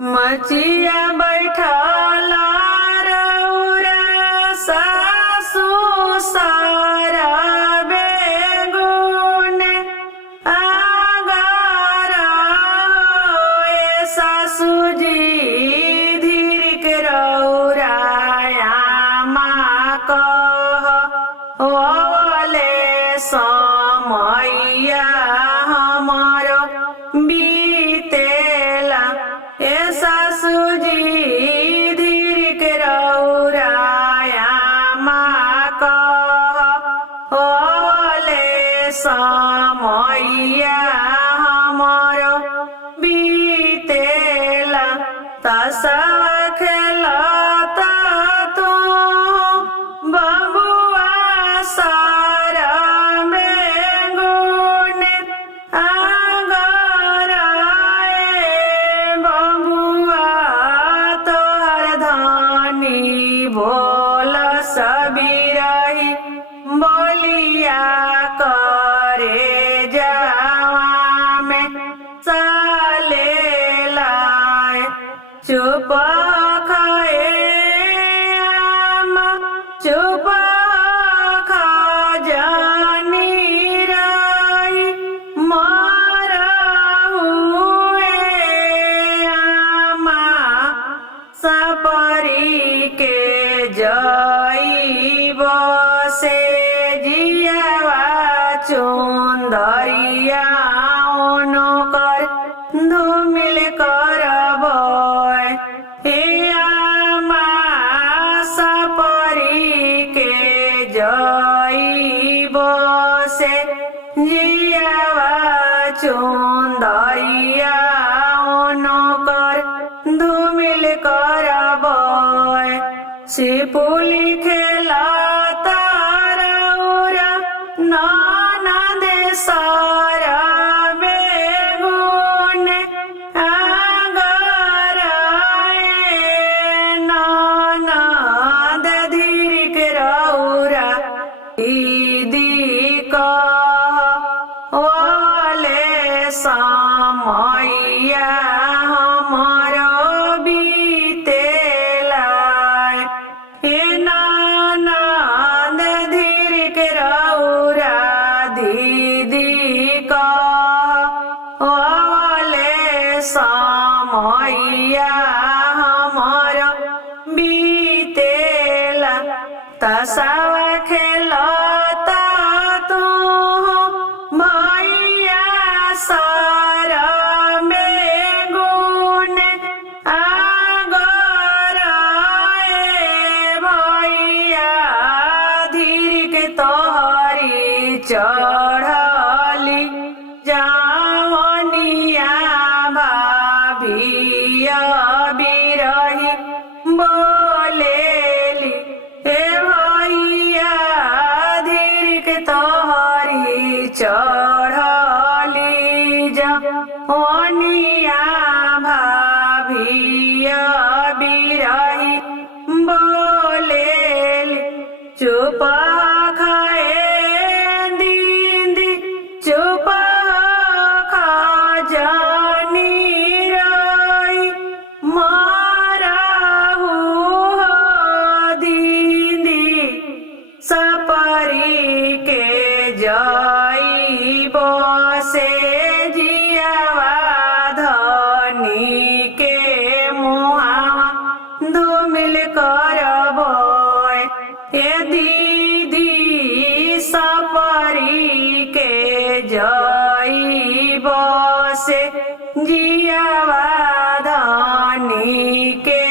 मचिया बैठला रउरा सासु सारा बेगुन आगारा ए सासु जी धीर के रउरा आमा कह ओले समैया हमारो बीतेला ए सासु जी धीर के रउरा आमा कह ओले समैया हमारो बीतेला तसवा खेलता तू बबुआ सारा बेगुन आगरा ए बबुआ तोहर धानी बोल सबीरही बोलिया करे जावा में साले लाए चुप खाए आमा चुप खा जानी रही मारा हुए आमा सपरी के जई बसे जियावा चुंदरिया कर धूमिल करबय हे आमा सपरी के जई बसे जियावा चुंदरिया कर धूमिल करबय सिपुली खेलता रउरा ननद सारा बेगुन आगरा ए ननद धीर के रउरा दीदी कह ओले समैया हमारो बीतेला हे ननद धीर के रउरा दीदी कह ओले समैया हमारो बीतेला तसवा खेलता तू भैया सारा बेगुन आगरा ए भैया धीर के तोहरी चढ़ली जावनिया भाभिया बिरही बोलेली हे भैया धीर के तोहरी चढ़ली जावनिया भाभिया बिरही बोलेली चुप खाए दीदी चुप खा जानी रही मारा हुआ दीदी सपरी के जई बसे जियावा धनी के मुहावा धूमिल करबय हे दीदी सपरी के जई बसे जियावा धनी के